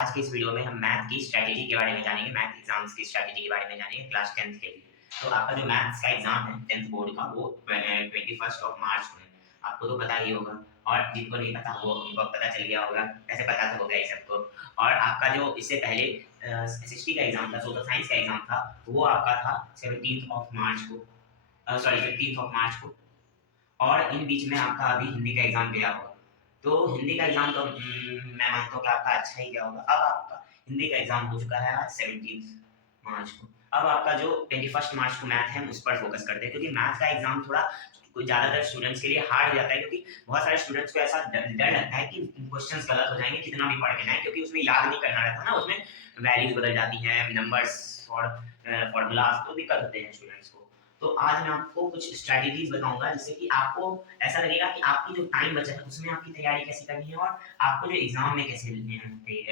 आज की इस वीडियो में हम मैथ की स्ट्रैटेजी के बारे में जानेंगे, मैथ एग्जाम्स की स्ट्रैटेजी के बारे में जानेंगे क्लास 10th के लिए। तो आपका जो मैथ्स का एग्जाम है 10th बोर्ड का वो 21st ऑफ मार्च को है। आपको तो पता ही होगा और जिनको नहीं पता वो उनको पता चल गया होगा, ऐसे पता तो हो गया ही सबको। और आपका जो इससे पहले एसएसटी का एग्जाम था, सोशल साइंस का एग्जाम था, वो आपका था 17th ऑफ मार्च को, सॉरी 15th ऑफ मार्च को। और इन बीच में आपका अभी हिंदी का एग्जाम गया होगा। तो हिंदी का एग्जाम तो मैं मानता हूँ कि आपका अच्छा ही गया होगा। अब आपका हिंदी का एग्जाम हो चुका है आज 17 मार्च को। अब आपका जो 21 मार्च को मैथ है उस पर फोकस करते हैं, क्योंकि मैथ का एग्जाम थोड़ा कुछ ज़्यादातर स्टूडेंट्स के लिए हार्ड हो जाता है, क्योंकि बहुत सारे स्टूडेंट्स को ऐसा डर लगता है कि क्वेश्चंस गलत हो जाएंगे कितना भी पढ़ के जाए, क्योंकि उसमें याद नहीं करना रहता ना, उसमें वैल्यूज बदल जाती हैं, नंबर्स और फॉर्मूलाज, तो दिक्कत होते हैं स्टूडेंट्स को। तो आज मैं आपको कुछ स्ट्रैटेजीज बताऊंगा जिससे कि आपको ऐसा लगेगा कि आपकी जो टाइम बचा है उसमें आपकी तैयारी कैसे करनी है और आपको जो एग्जाम में कैसे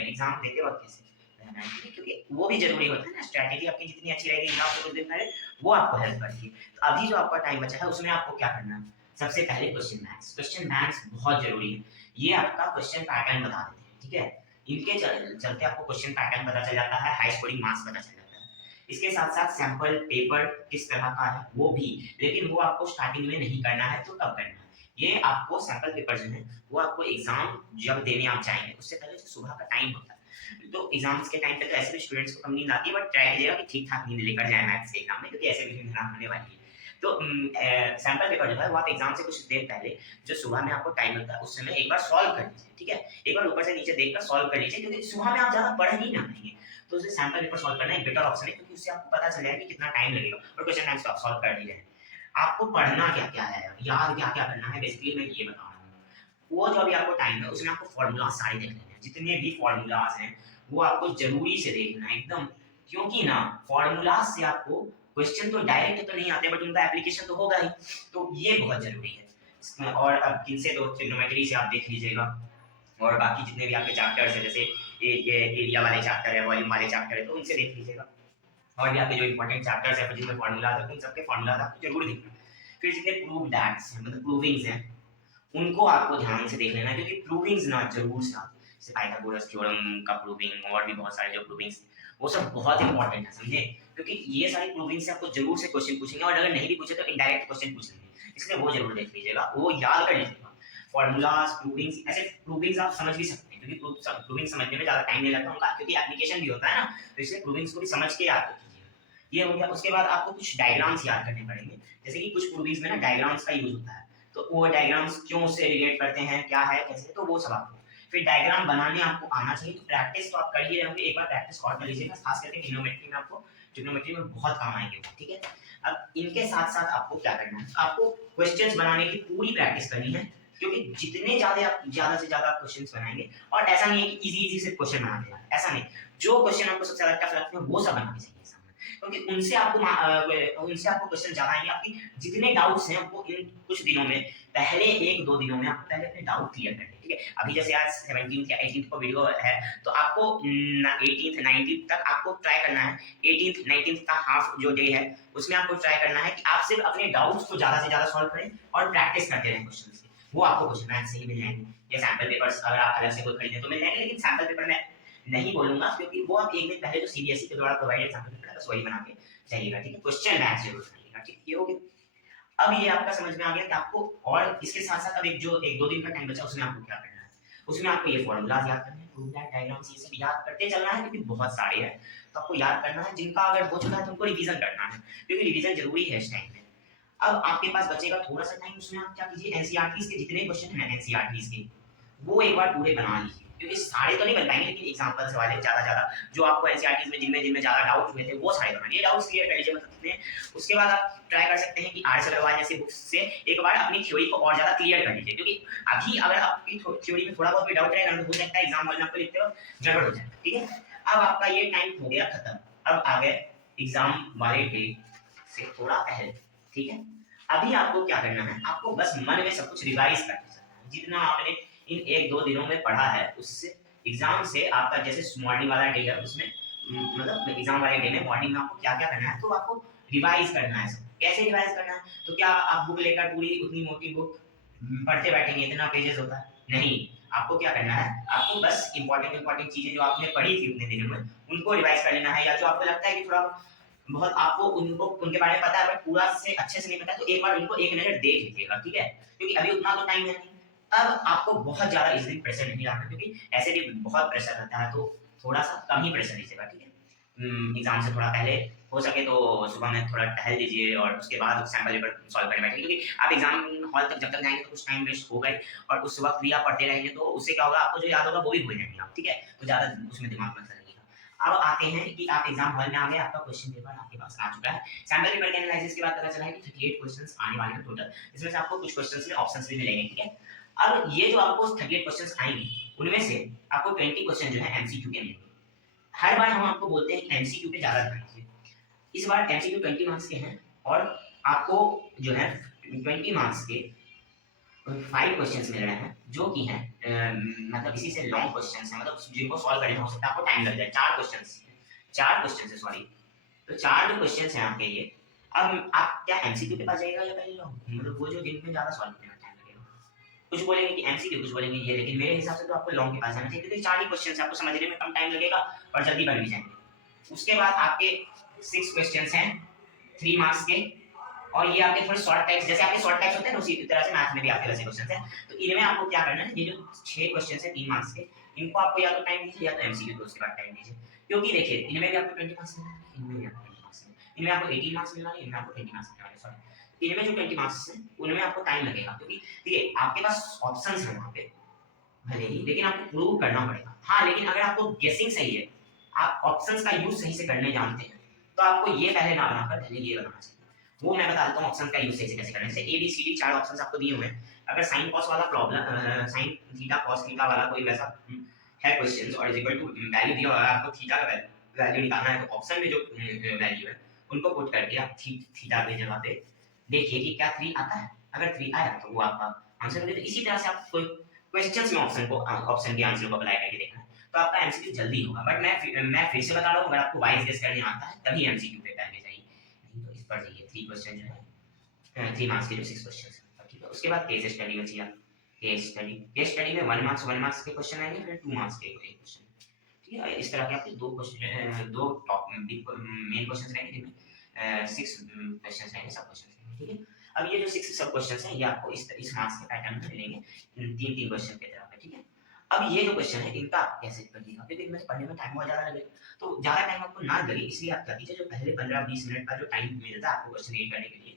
एग्जाम देते वक्त कैसे रहना है, क्योंकि वो भी जरूरी होता है ना। स्ट्रैटेजी आपकी जितनी अच्छी रहेगी एग्जाम से कुछ दिन पहले, वो आपको हेल्प करती है। तो अभी जो आपका टाइम बचा है उसमें आपको क्या करना है, सबसे पहले क्वेश्चन बैंक्स बहुत जरूरी है। ये आपका क्वेश्चन पैटर्न बता देते हैं, ठीक है। इनके चलते आपको क्वेश्चन पैटर्न पता चल जाता है, हाई स्कोरिंग मार्क्स पता चल जाता है। इसके साथ साथ सैंपल पेपर किस तरह का है वो भी, लेकिन वो आपको स्टार्टिंग में नहीं करना है। तो कब करना है ये आपको, सैंपल पेपर जो है वो आपको एग्जाम जब देने आप जाएंगे उससे पहले जो सुबह का टाइम होता है, तो एग्जाम्स के टाइम पे तो ऐसे भी स्टूडेंट्स को कम नींद आती है, बट ट्राई कीजिएगा कि ठीक ठाक नींद लेकर जाए मैथ्स के एग्जाम में, क्योंकि ऐसे भी नींद होने वाली है। तो सैंपल पेपर जो है वो आप एग्जाम से कुछ देर पहले जो सुबह में आपको टाइम मिलता है उस समय एक बार सॉल्व कर लीजिए, ठीक है। एक बार ऊपर से नीचे देखकर सॉल्व कर लीजिए, क्योंकि सुबह में आप ज्यादा पढ़ नहीं ना पाएंगे। तो उसे सैंपल पेपर सॉल्व करना एक बेटर ऑप्शन है, क्योंकि उससे आपको पता चल जाएगा कि कितना टाइम लगेगा और क्वेश्चन बैंक्स आप सॉल्व कर लिए। आपको पढ़ना क्या क्या है, याद क्या क्या करना है, बेसिकली मैं ये बता रहा हूँ। वो जो अभी आपको टाइम है उसमें आपको फॉर्मूला सारे देख लेने हैं, जितने भी फॉर्मूलाज हैं वो आपको जरूरी से देखना है एकदम, क्योंकि ना फॉर्मूलाज से आपको क्वेश्चन तो डायरेक्ट तो नहीं आते, बट उनका एप्लीकेशन तो होगा ही, तो ये बहुत जरूरी है इसमें। और अब किनसे, तो ट्रिग्नोमेट्री से आप देख लीजिएगा, और बाकी जितने भी आपके चैप्टर्स है, जैसे ये एरिया वाले चैप्टर है, वॉल्यूम वाले चैप्टर है, तो उनसे देख लीजिएगा। और भी आपके जो इंपॉर्टेंट चैप्टर्स है जिनमें फॉर्मूलाज है, उन सबके फॉर्मूलाज आपको जरूर देखना है। फिर जितने प्रूव दैट्स हैं, मतलब प्रूविंग्स हैं, उनको आपको ध्यान से देख लेना है, क्योंकि प्रूविंग्स ना जरूर से आप, जैसे पाइथागोरस थ्योरम का प्रूविंग और भी बहुत सारे जो प्रूविंग्स वो सब बहुत इंपॉर्टेंट है, समझे। क्योंकि ये सारी प्रूविंग से आपको जरूर से क्वेश्चन पूछेंगे, और अगर नहीं भी पूछे तो इनडायरेक्ट क्वेश्चन पूछ लेंगे, इसलिए वो जरूर देख लीजिएगा, वो याद कर लीजिएगा। फॉर्मूलाज प्रूविंग्स, ऐसे प्रूविंग्स आप समझ भी सकते हैं, क्योंकि प्रूविंग समझने में ज्यादा टाइम नहीं लगता उनका, क्योंकि एप्लीकेशन भी होता है ना, तो इसलिए प्रूविंग्स को भी समझ के याद कीजिए। ये हो गया। उसके बाद आपको कुछ डायग्राम्स याद करने पड़ेंगे, जैसे कि कुछ प्रूविंग्स में ना डायग्राम्स का यूज होता है, तो वो डायग्राम्स क्यों उससे रिलेट करते हैं, क्या है कैसे, तो वो सब आपको फिर डायग्राम बनाने आपको आना चाहिए। तो प्रैक्टिस तो आप कर ही रहे होंगे, एक बार प्रैक्टिस और कर लीजिएगा, खास करके ट्रिग्नोमेट्री में आपको, ट्रिग्नोमेट्री में बहुत काम आएंगे, ठीक है। अब इनके साथ साथ आपको क्या करना है, आपको क्वेश्चंस बनाने की पूरी प्रैक्टिस करनी है, क्योंकि जितने ज्यादा से ज्यादा क्वेश्चंस बनाएंगे, और ऐसा नहीं है कि इजी इजी से क्वेश्चन बना देगा, ऐसा नहीं। जो क्वेश्चन आपको सबसे ज्यादा टफ लगते हैं वो सब बनाने चाहिए, क्योंकि उनसे आपको क्वेश्चन ज्यादा आएंगे। आपकी जितने डाउट्स हैं वो इन कुछ दिनों में, पहले एक दो दिनों में आपको पहले अपने डाउट क्लियर करने, ठीक है। अभी जैसे आज 17 या 18 को वीडियो है, तो आपको 18 19 तक आपको ट्राई करना है। 18 19 का हाफ जो डे है उसमें आपको ट्राई करना है कि आप सिर्फ अपने डाउट्स को ज्यादा से ज्यादा सॉल्व करें और प्रैक्टिस करते रहें क्वेश्चन की। वो आपको क्वेश्चन बैंक से ही मिल जाएंगे, या सैंपल पेपर्स अगर आप अलग से कोई खरीदें तो मिल जाएंगे, लेकिन सैंपल पेपर में नहीं बोलूंगा, क्योंकि वो आप एक दिन पहले जो सीबीएसई के द्वारा प्रोवाइडेड सैंपल पेपर है बस वही बना के जाइएगा, ठीक है। क्वेश्चन बैंक जरूर करिएगा, ठीक, ये हो गया। अब ये आपका समझ में आ गया कि आपको, और इसके साथ साथ अब एक दो दिन का टाइम बचा उसमें आपको क्या करना है। उसमें आपको ये फॉर्मूलाज याद करने हैं, प्रूफ दैट डायग्राम्स, ये सब याद करते चलना है, क्योंकि बहुत सारे हैं तो आपको याद करना है। जिनका अगर हो चुका है तो उनको रिवीजन करना है, क्योंकि रिवीजन जरूरी है इस टाइम में। अब आपके पास बचेगा थोड़ा सा टाइम, उसमें आप क्या कीजिए, एनसीईआरटीज के जितने क्वेश्चन हैं एनसीईआरटीज के, वो एक बार पूरे बना लीजिए, क्योंकि सारे तो नहीं बन पाएंगे, लेकिन एग्जांपल्स वाले ज्यादा जो आपको एनसीईआरटीज में जिनमें जिनमें ज्यादा डाउट हुए थे वो सारे बनाइए, डाउट्स क्लियर कर लीजिए, मतलब कितने। उसके बाद आप ट्राई कर सकते हैं कि आर एस अग्रवाल जैसे बुक्स से एक बार अपनी थ्योरी को और ज्यादा क्लियर कर लीजिए, क्योंकि अभी अगर आपकी थ्योरी में थोड़ा बहुत भी डाउट रहेगा तो हो सकता है एग्जाम हॉल में आपको लिखते वक्त गड़बड़ हो जाए, ठीक है। अब आपका ये टाइम हो गया खत्म, अब आ गए एग्जाम वाले डे से थोड़ा पहले, ठीक है। अभी आपको क्या करना है, आपको बस मन में सब कुछ रिवाइज करके चलना है, जितना आपने इन एक दो दिनों में पढ़ा है उससे। एग्जाम से आपका जैसे मॉर्निंग वाला डे है उसमें, मतलब एग्जाम वाले डे में मॉर्निंग में आपको क्या क्या करना है, तो आपको रिवाइज करना है सब। कैसे रिवाइज करना है, तो क्या आप बुक लेकर पूरी उतनी मोटी बुक पढ़ते बैठेंगे, इतना पेजेस होता है नहीं, आपको क्या करना है, आपको बस इंपॉर्टेंट चीजें जो आपने पढ़ी थी उतने दिनों में उनको रिवाइज कर लेना है, या जो आपको लगता है कि थोड़ा बहुत आपको उनको उनके बारे में पता है बट पूरा से अच्छे से नहीं पता, तो एक बार उनको एक नजर देख लीजिएगा, ठीक है, क्योंकि अभी उतना तो टाइम है नहीं। अब आपको बहुत ज्यादा इस दिन प्रेशर नहीं डालना, क्योंकि ऐसे भी बहुत प्रेशर रहता है, तो थोड़ा सा कम ही प्रेशर लीजिएगा, ठीक है। एग्जाम से थोड़ा पहले हो सके तो सुबह में थोड़ा टहल लीजिए और उसके बाद सैम्पल पेपर सॉल्व करने बैठिए, क्योंकि आप एग्जाम हॉल तक जब तक जाएंगे तो कुछ टाइम वेस्ट होगा ही, और उस वक्त भी आप पढ़ते रहेंगे तो उससे क्या होगा, आपको जो याद होगा वो भी भूल जाएंगे आप, ठीक है, तो ज्यादा उसमें दिमाग मत लगाइएगा। अब आते हैं कि आप एग्जाम हॉल में आ गए, आपका क्वेश्चन पेपर आपके पास आ चुका है, सैम्पल पेपर के एनालिसिस के बाद पता चला है कि 38 क्वेश्चंस आने वाले हैं टोटल, इसमें से आपको कुछ क्वेश्चंस में ऑप्शंस भी मिलेंगे, ठीक है। अब ये जो आपको 38 क्वेश्चंस आएंगे उनमें से आपको 20 क्वेश्चन जो है एमसीक्यू के मिलेंगे। हर बार हम आपको बोलते हैं कि एमसीक्यू पे ज्यादा ध्यान दीजिए, इस बार एमसीक्यू 20 मार्क्स के हैं, और आपको जो है 20 मार्क्स के 5 क्वेश्चंस मिल रहे हैं, जो कि हैं मतलब इसी से लॉन्ग क्वेश्चंस हैं, मतलब जिनको सॉल्व करने में हो सकता है आपको टाइम लग जाए, 4 क्वेश्चंस है सॉरी, तो 4 जो क्वेश्चंस हैं आपके ये, अब आप क्या एमसीक्यू के पास जाइएगा या पहले लॉन्ग, मतलब वो जो जिनमें ज्यादा सॉल्व करने में टाइम लगेगा, कुछ बोलेंगे कि एमसीक्यू, कुछ बोलेंगे ये, लेकिन मेरे हिसाब से तो आपको लॉन्ग के पास जाना चाहिए, क्योंकि 4 ही क्वेश्चंस आपको समझने में कम टाइम लगेगा और जल्दी बन भी जाएंगे। उसके बाद आपके 6 क्वेश्चंस हैं 3 मार्क्स के, और ये आपके थोड़े शॉर्ट टाइप्स, जैसे आपके शॉर्ट टाइप्स होते हैं ना उसी तरह से मैथ में भी आपके वैसे क्वेश्चंस हैं, तो इनमें आपको क्या करना है, ये जो 6 क्वेश्चंस हैं 3 मार्क्स के, इनको आपको या तो टाइम दीजिए या तो एमसीक्यू को उसके बाद टाइम दीजिए, क्योंकि देखिए इनमें भी आपको 20 मार्क्स मिलने वाले हैं, इनमें भी आपको 20 मार्क्स मिलने वाले हैं, इनमें आपको 18 मार्क्स मिलने वाले हैं, इनमें आपको 20 मार्क्स मिलने वाले हैं, सॉरी, इनमें जो 20 मार्क्स हैं उनमें आपको टाइम लगेगा, क्योंकि देखिए आपके पास ऑप्शंस हैं वहां पे भले ही, लेकिन आपको प्रूव करना पड़ेगा। हाँ, लेकिन अगर आपको गेसिंग सही है, आप ऑप्शंस का यूज सही से करने जानते हैं, तो आपको ये पहले ना बनाकर पहले ये बनाना चाहिए। वो मैं बता देता हूँ ऑप्शन का यूज सही से कैसे करने से। A B C D 4 options आपको दिए हुए हैं, अगर साइन कॉस वाला problem, sine theta cos theta वाला कोई वैसा है क्वेश्चन और इज इक्वल टू वैल्यू दिया हुआ है, आपको थीटा का वैल्यू निकालना है, तो ऑप्शन में जो वैल्यू है उनको पुट करके आप थीटा की जगह पे देखिए कि क्या 3 आता है, अगर 3 आया तो वो आपका आंसर हो गया। तो इसी तरह से आप कोई क्वेश्चंस में ऑप्शन के आंसर को अप्लाई करके देखना है, तो आपका एमसीक्यू जल्दी होगा। बट मैं फिर से बता रहा हूँ, अगर आपको वाइज गेस करने आता है तभी एमसीक्यू पे पहले जाइए, नहीं तो इस पर जाइए। 3 क्वेश्चन जो है 3 मार्क्स के जो 6 क्वेश्चन है, ठीक है। उसके बाद केस स्टडी बची आप, केस स्टडी में 1 मार्क्स के क्वेश्चन आएंगे, फिर 2 मार्क्स के एक क्वेश्चन, ठीक है। इस तरह के आपके दो क्वेश्चन, दो टॉप मेन क्वेश्चंस रहेंगे, जिनमें 6 क्वेश्चंस रहेंगे, सब क्वेश्चंस रहेंगे, ठीक है। अब ये जो 6 सब क्वेश्चंस हैं ये आपको इस मार्क्स के पैटर्न में मिलेंगे, 3 क्वेश्चन की तरह पे, ठीक है। अब ये जो क्वेश्चन है इनका आप कैसे करिएगा, क्योंकि इनमें से पढ़ने में टाइम बहुत ज्यादा लगेगा, तो ज्यादा टाइम आपको ना लगे इसलिए आप क्या कीजिए, जो पहले 15-20 मिनट का जो टाइम मिलता है आपको क्वेश्चन रीड करने के लिए,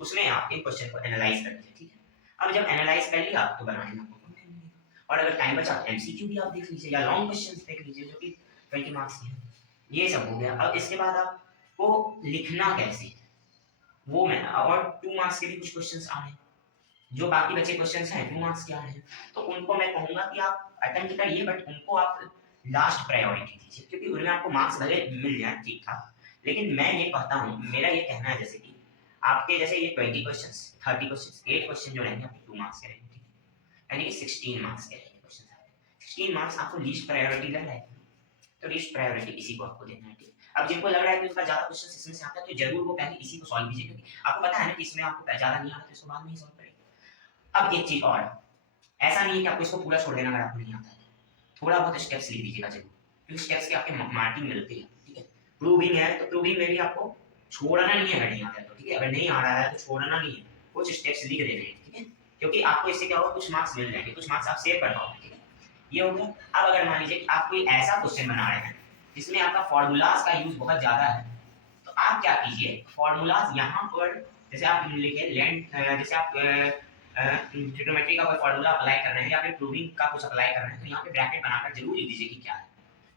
उसमें आप इन क्वेश्चन को एनालाइज कर लीजिए, ठीक है। अब जब एनालाइज कर लिया तो बनाने में आपको कम टाइम लगेगा, और अगर टाइम बचा एमसीक्यू भी आप देख लीजिए या लॉन्ग क्वेश्चंस देख लीजिए जो कि 20 मार्क्स के हैं। ये सब हो गया। अब इसके बाद आपको लिखना कैसे है वो मैं, और 2 मार्क्स के भी कुछ क्वेश्चंस आ रहे हैं, जो बाकी बचे क्वेश्चंस हैं 2 मार्क्स के आ रहे हैं, तो उनको मैं कहूंगा कि आप अटेम्प्ट करिए, बट उनको आप लास्ट प्रायोरिटी दीजिए, क्योंकि उनमें आपको मार्क्स भले मिल जाए ठीक ठाक, लेकिन मैं ये कहता हूँ, मेरा ये कहना है जैसे कि आपके जैसे ये 20 क्वेश्चंस 30 क्वेश्चंस 8 क्वेश्चन जो रहेंगे आपके 2 मार्क्स के रहेंगे, ठीक है, यानी कि 16 मार्क्स के रहेंगे क्वेश्चन, 16 मार्क्स आपको लीस्ट प्रायोरिटी लग रहा है, तो लीस्ट प्रायोरिटी इसी को आपको देना है, ठीक है। अब जिनको लग रहा है कि उसका ज्यादा क्वेश्चन इसमें से आता है, तो जरूर वो पहले इसी को सॉल्व कीजिए, क्योंकि आपको पता है ना कि इसमें आपको ज्यादा नहीं आता तो इसको बाद में ही सॉल्व करेंगे। अब एक चीज और, ऐसा नहीं है कि आपको इसको पूरा छोड़ देना अगर आपको नहीं आता है, थोड़ा बहुत स्टेप्स लिख दीजिएगा जरूर, क्योंकि स्टेप्स के आपके मार्किंग मिलती है, ठीक है। प्रूविंग है तो प्रूविंग में भी आपको छोड़ना नहीं है, अगर नहीं आता है तो, ठीक है, अगर नहीं आ रहा है तो छोड़ना नहीं है, कुछ स्टेप्स लिख देने हैं, ठीक है, क्योंकि आपको इससे क्या होगा, कुछ मार्क्स मिल जाएंगे, कुछ मार्क्स आप सेव कर पाओगे, ठीक है। ये हो गया। अब अगर मान लीजिए कि आप कोई ऐसा क्वेश्चन बना रहे हैं जिसमें आपका फॉर्मूलाज का यूज बहुत ज्यादा है, तो आप क्या कीजिए, फॉर्मूलाज यहाँ पर जैसे आप लिखे लेंथ, जैसे आप ट्रिग्नोमेट्री का कोई फार्मूला अप्लाई कर रहे हैं या फिर प्रूविंग का कुछ अप्लाई कर रहे हैं, तो यहाँ पे ब्रैकेट बनाकर जरूर लिख दीजिए कि क्या है।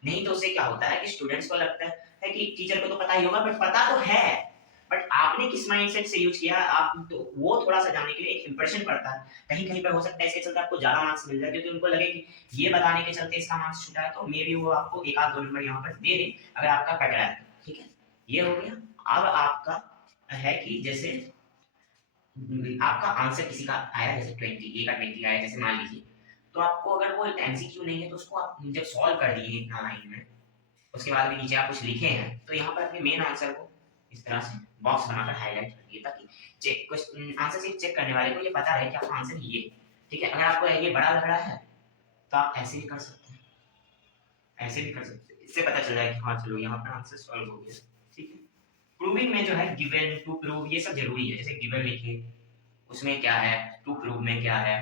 नहीं तो उससे क्या होता है कि स्टूडेंट्स को लगता है कि टीचर को तो पता ही होगा, बट पता तो है, बट आपने किस माइंडसेट से यूज किया आप, तो वो थोड़ा सा जानने के लिए एक इंप्रेशन पड़ता है, कहीं कहीं पर हो सकता है इसके चलते आपको ज्यादा मार्क्स मिल जाए, क्योंकि उनको लगे कि ये बताने के चलते इसका मार्क्स छूटा है, तो मे बी वो आपको 1 आध 2 नंबर यहाँ पर दे दे अगर आपका कट रहा है, ठीक है। ये हो गया। अब आपका है कि जैसे आपका आंसर किसी का आया, जैसे 20 ए का 20 आया जैसे मान लीजिए, तो आपको अगर वो एमसीक्यू नहीं है तो उसको आप जब सॉल्व कर दिए इतना लाइन में, उसके बाद भी नीचे आप कुछ लिखे हैं, तो यहाँ पर अपने मेन आंसर को इस तरह से बॉक्स बनाकर हाईलाइट कर दिए, ताकि आंसर से चेक करने वाले को ये पता रहे कि आपका आंसर ये, ठीक है। अगर आपको ये बड़ा लग रहा है तो आप ऐसे भी कर सकते हैं, ऐसे भी कर सकते हैं, इससे पता चल जाएगा कि हाँ चलो यहाँ पर आंसर सॉल्व हो गया। ठीक है, प्रूविंग में जो है गिवन, टू प्रूव, ये सब जरूरी है। जैसे गिवन लिखिए, उसमें क्या है, टू प्रूव में क्या है,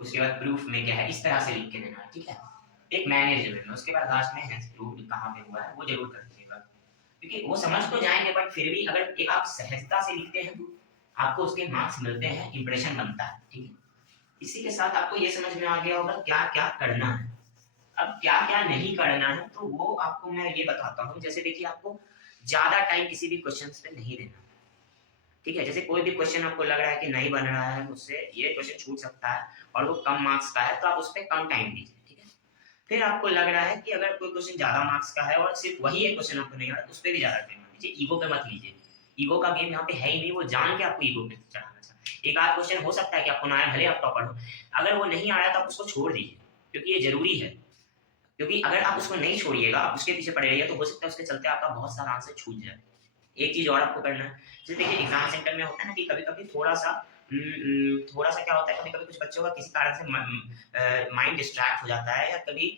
उसके बाद प्रूफ में क्या है, इस तरह से लिख के देना है। ठीक है, एक मैनेजर में उसके बाद लास्ट में हैज प्रूव्ड कहाँ पे हुआ है वो जरूर कर दीजिएगा, क्योंकि वो समझ तो जाएंगे बट फिर भी अगर एक आप सहजता से लिखते हैं तो आपको उसके मार्क्स मिलते हैं, इंप्रेशन बनता है। ठीक है, इसी के साथ आपको ये समझ में आ गया होगा क्या क्या करना है। अब क्या क्या नहीं करना है तो वो आपको मैं ये बताता हूँ। जैसे देखिए, आपको ज्यादा टाइम किसी भी क्वेश्चन पे नहीं देना। ठीक है, जैसे कोई भी क्वेश्चन आपको लग रहा है कि नहीं बन रहा है मुझसे, ये क्वेश्चन छूट सकता है और वो कम मार्क्स का है, तो आप उस पर कम टाइम दीजिए। ठीक है, फिर आपको लग रहा है कि अगर कोई क्वेश्चन ज्यादा मार्क्स का है और सिर्फ वही एक क्वेश्चन आपको नहीं आ रहा, उस पर भी ज्यादा टाइम दीजिए। ईगो पे मत लीजिए, ईगो का गेम यहाँ पे है ही नहीं, वो जान के आपको ईगो पे चढ़ाना चाहिए। एक आध क्वेश्चन हो सकता है कि आपको ना आए, भले आप टॉपर हो, अगर वो नहीं आ रहा है तो आप उसको छोड़ दीजिए, क्योंकि ये जरूरी है। क्योंकि अगर आप उसको नहीं छोड़िएगा, आप उसके पीछे पड़े रहिए, तो हो सकता है उसके चलते आपका बहुत सारा आंसर छूट जाए। एक चीज और आपको करना है, जैसे देखिए एग्जाम सेंटर में होता है ना कि कभी कभी थोड़ा सा क्या होता है, कभी कभी कुछ बच्चों का किसी कारण से माइंड डिस्ट्रैक्ट हो जाता है, या कभी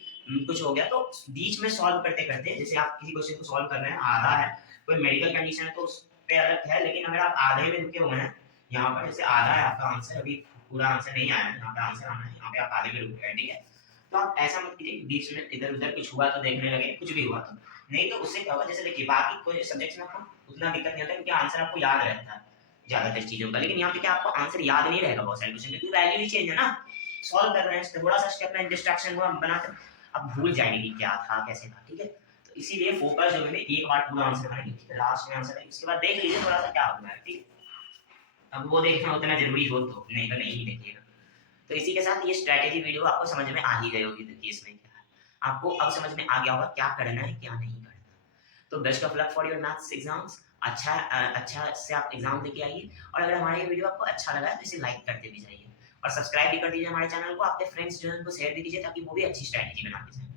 कुछ हो गया तो बीच में सॉल्व करते करते, जैसे आप किसी क्वेश्चन को सॉल्व कर रहे हैं, आधा है, कोई मेडिकल कंडीशन है तो उस पे अलग है, लेकिन अगर आप आधे में रुके हुए हैं, यहाँ पर जैसे आधा है आपका आंसर, अभी पूरा आंसर नहीं आया है, यहाँ पे आंसर आना है, यहाँ पे आप आधे में रुक गए। ठीक है, तो आप ऐसा मत कीजिए कि बीच में इधर उधर कुछ हुआ तो देखने लगे, कुछ भी हुआ तो नहीं, तो उससे क्या होगा, जैसे देखिए बाकी कोई सब्जेक्ट्स में आपको उतना दिक्कत नहीं होता क्योंकि आंसर आपको याद रहता है ज्यादातर चीजों का, लेकिन यहाँ पे क्या आपको आंसर याद नहीं रहेगा बहुत सारे क्वेश्चन, क्योंकि वैल्यू ही चेंज है ना, सॉल्व कर रहे हैं, थोड़ा सा स्टेप में डिस्ट्रैक्शन हुआ बनाकर आप भूल जाएंगे कि क्या था कैसे था। ठीक है, तो इसीलिए फोकस जो है एक बार पूरा आंसर करेंगे, लास्ट में आंसर करेंगे, उसके बाद देख लीजिए थोड़ा सा क्या होगा। ठीक है, अब वो देखना उतना जरूरी हो तो, नहीं तो नहीं देखिएगा। तो इसी के साथ ये स्ट्रैटेजी वीडियो आपको समझ में आ ही गई होगी कि इसमें क्या है, आपको अब समझ में आ गया होगा क्या करना है क्या नहीं करना। तो best of luck for your maths exams. अच्छा से आप एग्जाम देके आइए, और अगर हमारा ये वीडियो आपको अच्छा लगा है तो इसे लाइक करते भी जाइए और सब्सक्राइब भी कर दीजिए हमारे चैनल को, आपके फ्रेंड्स जो है उनको शेयर भी कीजिए ताकि वो भी अच्छी स्ट्रैटेजी बना के जाए।